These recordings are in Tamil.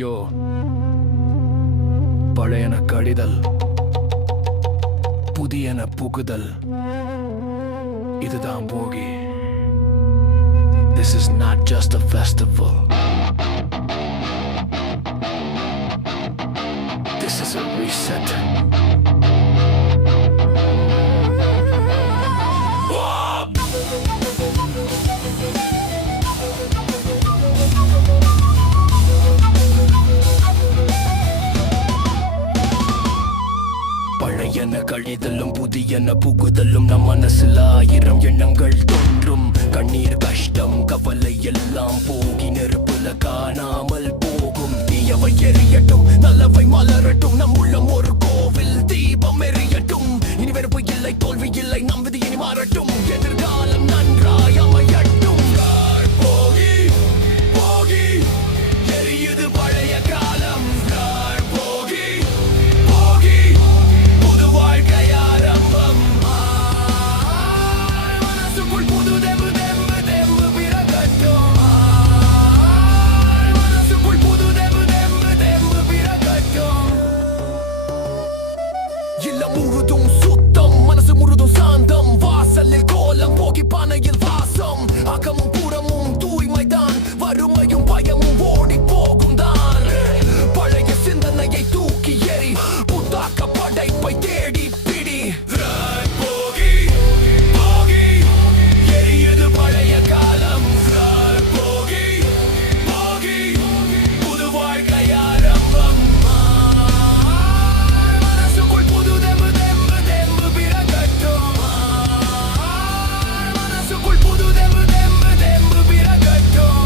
யோ பழையன கழிதல் புதியன புகுதல் இதுதான் போகி. This is not just a festival. This is a reset. பழையன கழிதலும் புதியன புகுதலும் நம் மனசுல 1000 எண்ணங்கள் தோன்றும். கண்ணீர் கஷ்டம் கவலை எல்லாம் போகி நெருப்புல காணாமல் போகும். தீயவை எரியட்டும் நல்லவை மலரட்டும் நம் உள்ளம் ஒரு கோவில் தீபம் எரியட்டும். இனி வெறுப்பு இல்லை தோல்வி இல்லை நம் விதி இனி மாறட்டும். எதிர்காலம் நன்றாய் அமையட்டும். போகி போகி எரியுது பழைய காலம். போகி போகி புது வாழ்க்கை ஆரம்பம். மனசுக்குள் புது தெம்பு தெம்பு தெம்பு பிறக்கட்டும். மனசுக்குள் புது தெம்பு தெம்பு தெம்பு பிறக்கட்டும். இல்லம் முழுதும் சுத்தம் மனசு முழுதும் சாந்தம். வாசலில் கோலம் போகி பானையில் வாசம். அகமும் புறமும் தூய்மைதான் வறுமையும் பயமும் ஓடி போகும் தான். பழைய சிந்தனையை தூக்கி எறி புத்தாக்க படைப்பை தேடி பிடி. போகி போகி எரியுது பழைய காலம். போகி போகி புது வாழ்க்கை ஆரம்பம். மனசுக்குள் புது தெம்பு தெம்பு தெம்பு பிறக்கட்டும். மனசுக்குள் புது தெம்பு தெம்பு தெம்பு பிறக்கட்டும்.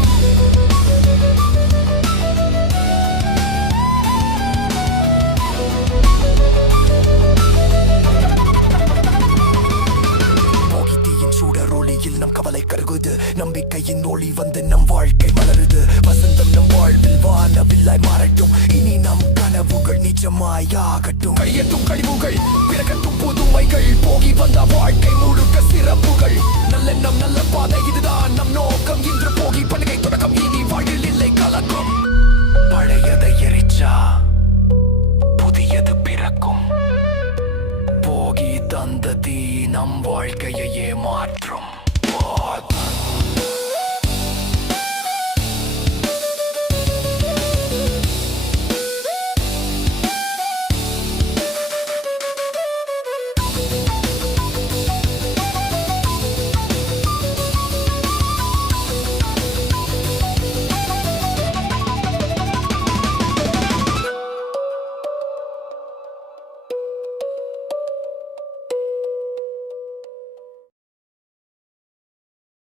போகித்தீயின் சுடர் ஒளியில் நம் கவலை கருகுது. நம்பிக்கையின் ஒளி வந்து நம் வாழ்க்கை மலருது. வசந்தம் நம் வாழ்வில் வானவில்லாய் மாறட்டும். இனி நம் கனவுகள் நிஜமாய் ஆகட்டும். கழியட்டும் கழிவுகள் பிறக்கட்டும் புதுமைகள். போகி வந்த வாழ்க்கை முழுக்க சிறப்புகள். நல்லெண்ணம் நல்ல பாதை இதுதான் நம் நோக்கம். இன்று போகி பண்டிகை தொடக்கம். இனி வாழ்வில் இல்லை கலக்கம்.